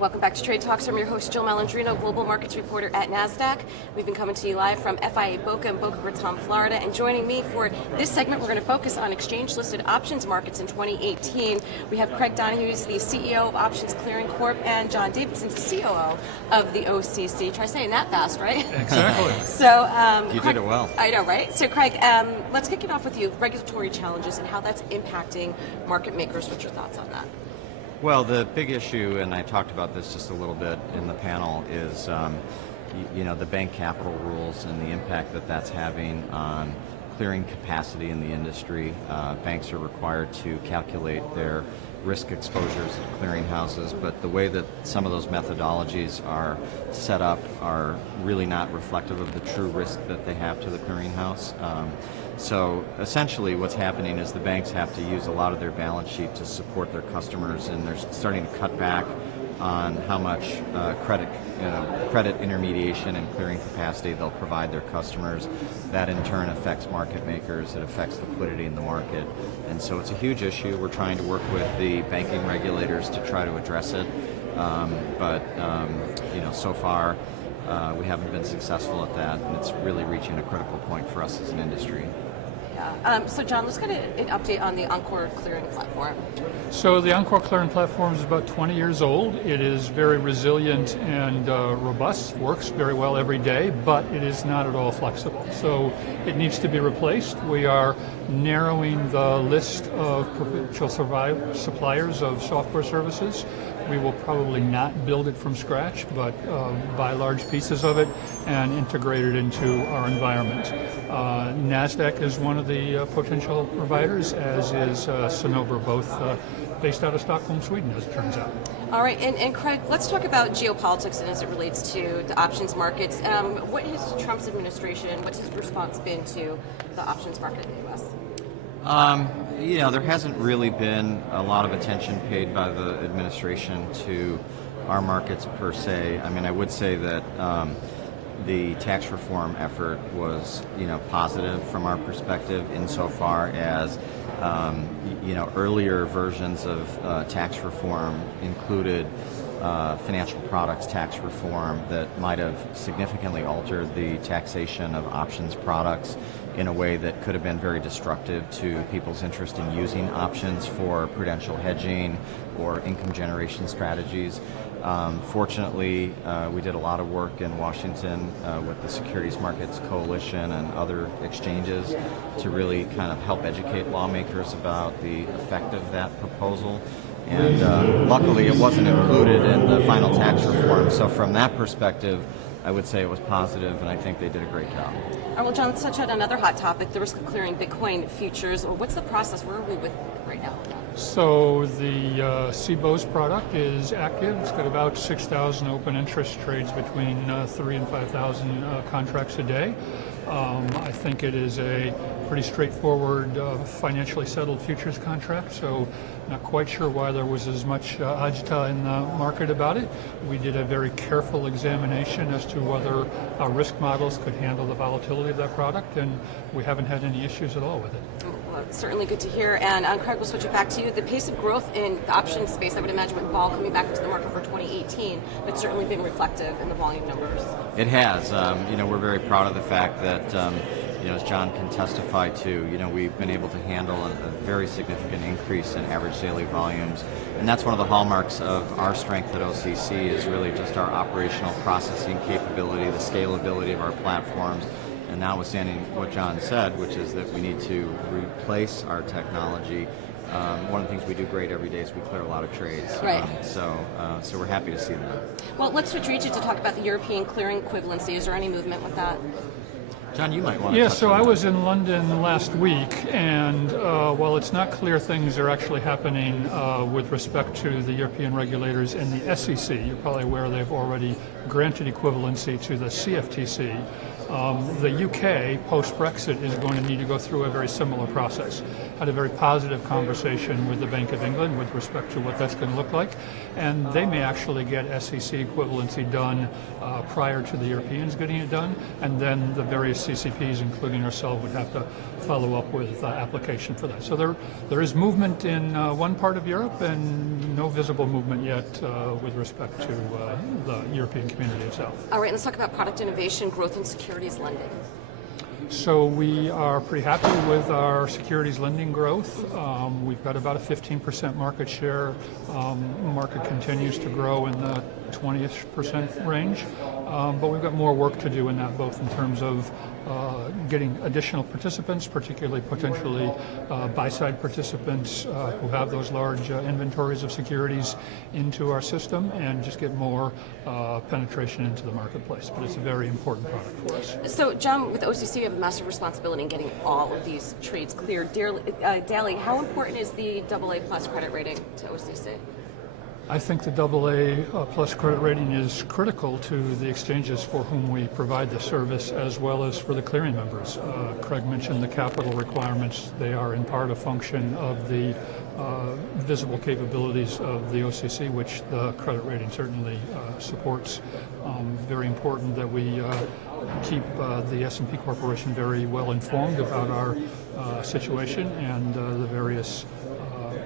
Welcome back to Trade Talks. I'm your host, Jill Malandrino, Global Markets Reporter at Nasdaq. We've been coming to you live from FIA Boca in Boca Raton, Florida. And joining me for this segment, we're going to focus on exchange-listed options markets in 2018. We have Craig Donahue, who's the CEO of Options Clearing Corp, and John Davidson, the COO of the OCC. Try saying that fast, right? Exactly. So you Craig, did it well. I know, right? So Craig, let's kick it off with you. Regulatory challenges and how that's impacting market makers. What's your thoughts on that? Well, the big issue, and I talked about this just a little bit in the panel, is the bank capital rules and the impact that that's having on clearing capacity in the industry. Banks are required to calculate their risk exposures at clearinghouses, but the way that some of those methodologies are set up are really not reflective of the true risk that they have to the clearinghouse. So essentially what's happening is the banks have to use a lot of their balance sheet to support their customers, and they're starting to cut back on how much credit intermediation and clearing capacity they'll provide their customers. That in turn affects market makers, it affects liquidity in the market. And so it's a huge issue. We're trying to work with the banking regulators to try to address it. So far we haven't been successful at that, and it's really reaching a critical point for us as an industry. So John, let's get an update on the Uncork clearing platform. So the Uncork clearing platform is about 20 years old. It is very resilient and robust, works very well every day, but it is not at all flexible. So it needs to be replaced. We are narrowing the list of potential suppliers of software services. We will probably not build it from scratch, but buy large pieces of it and integrate it into our environment. Nasdaq is one of the potential providers, as is Sonobra, both based out of Stockholm, Sweden, as it turns out. All right, and Craig, let's talk about geopolitics and as it relates to the options markets. What has Trump's administration, what's his response been to the options market in the U.S.? There hasn't really been a lot of attention paid by the administration to our markets per se. I mean, I would say that the tax reform effort was, positive from our perspective insofar as, earlier versions of tax reform included financial products tax reform that might have significantly altered the taxation of options products in a way that could have been very destructive to people's interest in using options for prudential hedging or income generation strategies. Fortunately, we did a lot of work in Washington with the Securities Markets Coalition and other exchanges to really kind of help educate lawmakers about the effect of that proposal. And luckily it wasn't included in the final tax reform. So from that perspective, I would say it was positive, and I think they did a great job. All right, well, John, let's touch on another hot topic, the risk of clearing Bitcoin futures. What's the process? Where are we with right now? So the CBOS product is active. It's got about 6,000 open interest trades between 3,000 and 5,000 contracts a day. I think it is a pretty straightforward financially settled futures contract, so not quite sure why there was as much agita in the market about it. We did a very careful examination as to whether our risk models could handle the volatility of that product, and we haven't had any issues at all with it. Well, it's certainly good to hear. And Craig, we'll switch it back to you. The pace of growth in the options space, I would imagine, with vol coming back into the market for 2018, but certainly been reflective in the volume numbers. It has. We're very proud of the fact that, as John can testify to, we've been able to handle a very significant increase in average daily volumes. And that's one of the hallmarks of our strength at OCC is really just our operational processing capability, the scalability of our platforms. And notwithstanding what John said, which is that we need to replace our technology, one of the things we do great every day is we clear a lot of trades. Right. So we're happy to see that. Well, let's switch region to talk about the European clearing equivalency. Is there any movement with that? John, you might want to Yeah, touch so on I that. was in London last week, and while it's not clear things are actually happening with respect to the European regulators and the SEC, you're probably aware they've already granted equivalency to the CFTC. The UK, post-Brexit, is going to need to go through a very similar process. Had a very positive conversation with the Bank of England with respect to what that's going to look like, and they may actually get SEC equivalency done prior to the Europeans getting it done, and then the various CCPs, including ourselves, would have to follow up with application for that. So there is movement in one part of Europe and no visible movement yet with respect to the European community itself. All right, let's talk about product innovation, growth in securities lending. So we are pretty happy with our securities lending growth. We've got about a 15% market share. Market continues to grow in the 20% range, but we've got more work to do in that, both in terms of getting additional participants, particularly potentially buy-side participants who have those large inventories of securities into our system, and just get more penetration into the marketplace. But it's a very important product for us. So, John, with OCC, you have a massive responsibility in getting all of these trades cleared daily. How important is the AA plus credit rating to OCC? I think the AA plus credit rating is critical to the exchanges for whom we provide the service, as well as for the clearing members. Craig mentioned the capital requirements. They are in part a function of the visible capabilities of the OCC, which the credit rating certainly supports. Very important that we keep the S&P Corporation very well informed about our situation and the various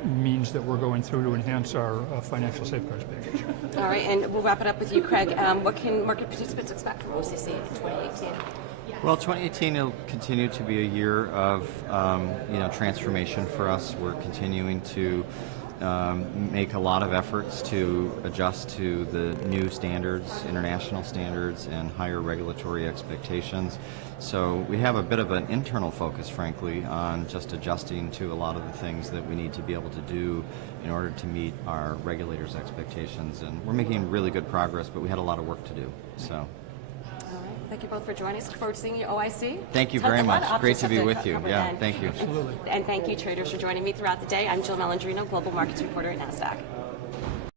means that we're going through to enhance our financial safeguards package. All right, and we'll wrap it up with you, Craig. What can market participants expect from OCC in 2018? Well, 2018 will continue to be a year of transformation for us. We're continuing to make a lot of efforts to adjust to the new standards, international standards, and higher regulatory expectations. So we have a bit of an internal focus, frankly, on just adjusting to a lot of the things that we need to be able to do in order to meet our regulators' expectations. And we're making really good progress, but we had a lot of work to do. So. Thank you both for joining us. Look forward to seeing you at OIC. Thank you very much. Great to be with you. Yeah, thank you. Absolutely. And thank you, traders, for joining me throughout the day. I'm Jill Malandrino, Global Markets Reporter at Nasdaq.